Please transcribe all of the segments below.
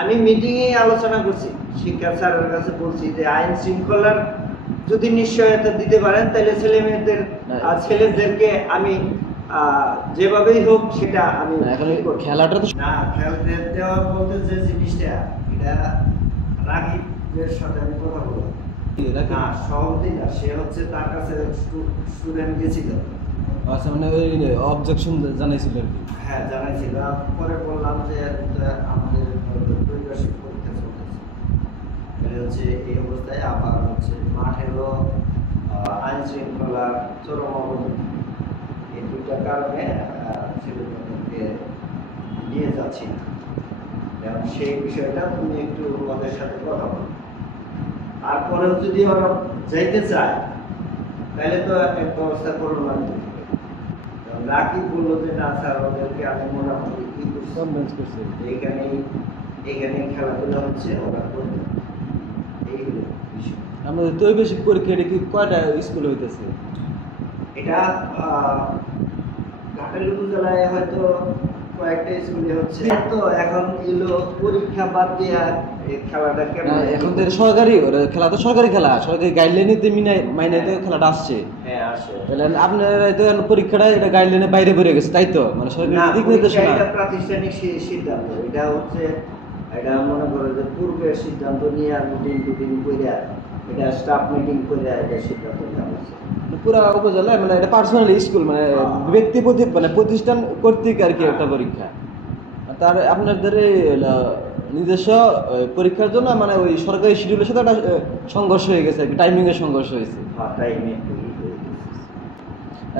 আমি মিটিংয়ে আলোচনা করছি, শিক্ষা স্যারের কাছে বলছি যে আইন শৃঙ্খলার যদি নিশ্চয়তা দিতে পারেন তাহলে ছেলেদেরকে আমি যেভাবেই হোক সেটা আমি খেলাটা তো না খেলতে দেওয়া বলতে যে জিনিসটা এটা রাগীবের সাথে আমি কথা বললাম না, সভাপতি না, সে হচ্ছে তার কাছে স্টুডেন্ট গেছিল। আচ্ছা, মানে ওই অবজেকশন জানাইছিল আর কি। হ্যাঁ জানাইছিল। পরে বললাম যে আমাদের পরিবেশিক পরীক্ষা চলতেছে, তাহলে হচ্ছে এই অবস্থায় আবার হচ্ছে মাঠেরও আইন শৃঙ্খলা চরম অবনতি, এই দুইটার কারণে ছেলেমেয়েদেরকে নিয়ে যাচ্ছি না। এবং সেই বিষয়টা তুমি একটু ওদের সাথে কথা বলো। তারপরেও যদি ওরা যাইতে চায় তাহলে তো একটা ব্যবস্থা করো না। রাকিব বললো যে না স্যার, ওদেরকে আমি মোটামুটি কি করছি এইখানে খেলাধুলা হচ্ছে, ওরা করবে। এই হলো বিষয়। আমাদের তো বেশি পরীক্ষা কি কয়টা স্কুল হইতেছে? এটা ঘাটাল উপজেলায় হয়তো কয়েকটা স্কুলে হচ্ছে। তো এখন এলো পরীক্ষা বাদ দিয়ে খেলাটা কেমন, এখন তো সরকারি খেলা, তো সরকারি খেলা, সরকারি গাইডলাইনে মাইনে তো খেলাটা আসছে। হ্যাঁ আসে। তাহলে আপনার তো পরীক্ষাটা এটা গাইডলাইনের বাইরে পড়ে গেছে, তাই তো? মানে সরকারি দিক নির্দেশনা, এটা প্রাতিষ্ঠানিক সিদ্ধান্ত। এটা হচ্ছে, এটা মনে করো যে পূর্বের সিদ্ধান্ত নিয়ে আর মিটিং করে, এটা স্টাফ মিটিং করে এটা সিদ্ধান্ত নেওয়া হয়েছে। পুরা উপজেলায় মানে এটা পার্সোনাল স্কুল, মানে ব্যক্তি মানে প্রতিষ্ঠান কর্তৃক আর কি একটা পরীক্ষা। তার আপনাদের নিজস্ব পরীক্ষার জন্য মানে ওই সরকারি শিডিউলের সাথে একটা সংঘর্ষ হয়ে গেছে আর কি, টাইমিং এর সংঘর্ষ হয়েছে।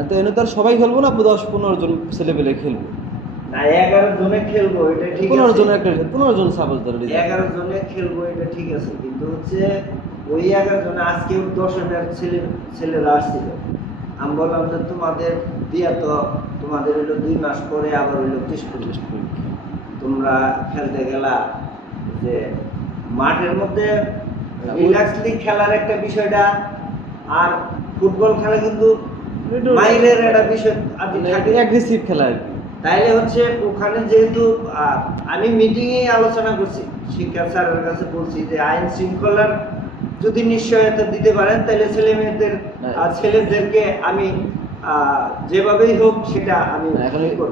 তো এনে তো আর সবাই খেলবো না, 10-15 জন ছেলেপেলে খেলবো না, 11 জনে খেলবো এটা ঠিক আছে। 15 জন সাপোজ ধরে 11 জনে খেলবো এটা ঠিক আছে, কিন্তু হচ্ছে ওই 11 জনে আজকে 10,000 ছেলেরা আসছিল। আমি বললাম যে তোমাদের দিয়া তো তোমাদের হইলো 2 মাস পরে আবার হইলো টেস্ট পরীক্ষা, তোমরা খেলতে গেলা যে মাঠের মধ্যে রিল্যাক্সলি খেলার একটা বিষয়টা, আর ফুটবল খেলা কিন্তু মাইরের একটা বিষয় অ্যাগ্রেসিভ খেলা আর কি। তাইলে হচ্ছে ওখানে যেহেতু আমি মিটিংয়ে আলোচনা করছি, শিক্ষা স্যারের কাছে বলছি যে আইন শৃঙ্খলার যদি নিশ্চয়তা দিতে পারেন তাহলে ছেলেদেরকে আমি যেভাবেই হোক সেটা আমি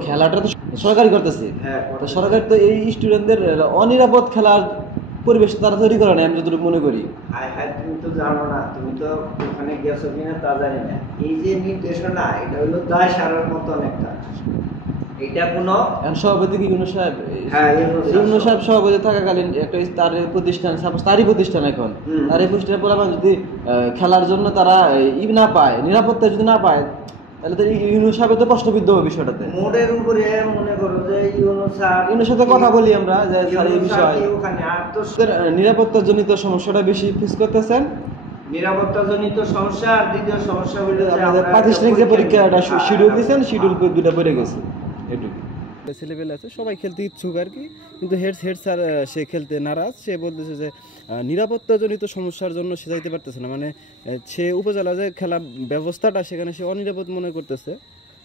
খেলাটা তো সরকারি করতেছে। হ্যাঁ, তো সরকার তো এই স্টুডেন্টদের অনিরাপদ খেলার পরিবেশ তারা তৈরি করে না, আমি যতটুকু মনে করি। হ্যাঁ তুমি তো জানো না, তুমি তো ওখানে গেছো কিনা তা জানি না। এই যে নির্দেশনা, এটা হলো দায় সারার মতন একটা, এটা কোনো সভাপতি কি ইউনূস সাহেব? হ্যাঁ, ইউনূস সাহেব সভাপতি থাকাকালীন একটা তার প্রতিষ্ঠান, তারই প্রতিষ্ঠান এখন, তার এই প্রতিষ্ঠানের পর যদি খেলার জন্য তারা না পায়, নিরাপত্তা যদি না পায়, তাহলে তো ইউনূস সাহেবের তো প্রশ্নবিদ্ধ হবে বিষয়টাতে। মোড়ের উপরে মনে করো যে ইউনূস সাথে কথা বলি আমরা যে স্যার এই বিষয় ওখানে আর তো নিরাপত্তাজনিত সমস্যাটা বেশি ফেস করতেছেন। নিরাপত্তাজনিত সমস্যা, আর দ্বিতীয় সমস্যা হলো যে আমাদের প্রাতিষ্ঠানিক যে পরীক্ষাটা শিডিউল দিয়েছেন, শিডিউল 2টা পড়ে গেছে। এটুকু ছেলেপেলে আছে, সবাই খেলতে ইচ্ছুক আর কি, কিন্তু হেড স্যার সে খেলতে নারাজ। সে বলতেছে যে নিরাপত্তাজনিত সমস্যার জন্য সে যাইতে পারতেছে না, মানে সে উপজেলা যে খেলা ব্যবস্থাটা সেখানে সে অনিরাপদ মনে করতেছে।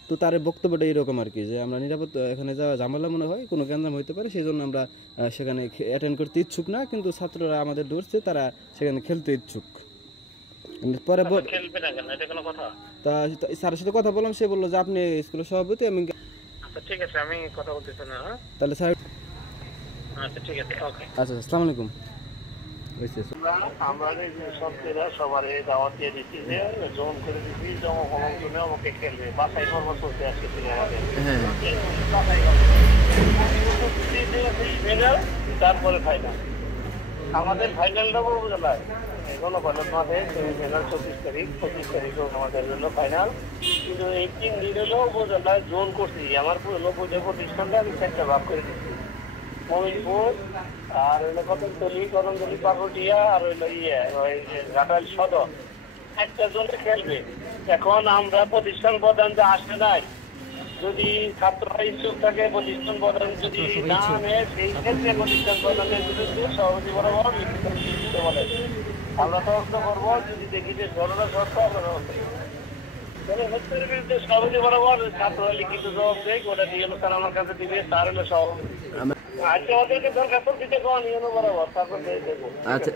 তো তার বক্তব্যটা এরকম আর কি, যে আমরা নিরাপদ এখানে যাওয়া ঝামেলা মনে হয়, কোনো গ্যাঞ্জাম হইতে পারে, সেই জন্য আমরা সেখানে অ্যাটেন্ড করতে ইচ্ছুক না, কিন্তু ছাত্ররা আমাদের দৌড়ছে, তারা সেখানে খেলতে ইচ্ছুক। পরে খেলবে না কেন, এটা কোনো কথা? তা স্যারের সাথে কথা বললাম, সে বললো যে আপনি স্কুলের সভাপতি, আমি ঠিক আছে, আমি কথা বলতেছি না। তাহলে স্যার আচ্ছা ঠিক আছে, ওকে। আচ্ছা, আসসালামু আলাইকুম। আমরা সবার দাওয়াত দিয়ে দিচ্ছি যে জোন করে দিচ্ছি, জমা আমাকে খেলবে, বাসাই পর্ব চলতে আসছিল আমাদের। তারপরে ফাইনাল, আমাদের ফাইনালটা উপজেলায় গণকল্যাণ মাঠে, সেমিফাইনাল 24 তারিখ, 25 তারিখ আমাদের হলো ফাইনাল। কিন্তু এই 3 দিন হলো উপজেলায় জোন করছি। আমার পুরো প্রতিষ্ঠানটা আমি 4টা ভাগ করে দিচ্ছি, মমিনপুর, আর হইলো কদমতলী, পাকুটিয়া, আর হইলো ঘাটাল সদর। একটা জোনে খেলবে। এখন আমরা প্রতিষ্ঠান প্রধান যে আসে নাই, যদি ছাত্ররা ইচ্ছুক থাকে, প্রতিষ্ঠান প্রধান যদি না আনে, সেই ক্ষেত্রে প্রতিষ্ঠান প্রধানের বিরুদ্ধে সভাপতি বরাবর লিখিত বলে আমরা তদন্ত করবো। যদি দেখি যে ঘটনা সত্য, আমরা ব্যবস্থা করবো। বিরুদ্ধে সভাপতি বরাবর ছাত্ররা লিখিত জবাব দেয়, ওটা দিয়ে স্যার আমার কাছে দিবে, স্যার হলো সভাপতি। আজকে ওদেরকে দরখাস্ত দিতে কোন ইউনো বরাবর তারপর দেবো। আচ্ছা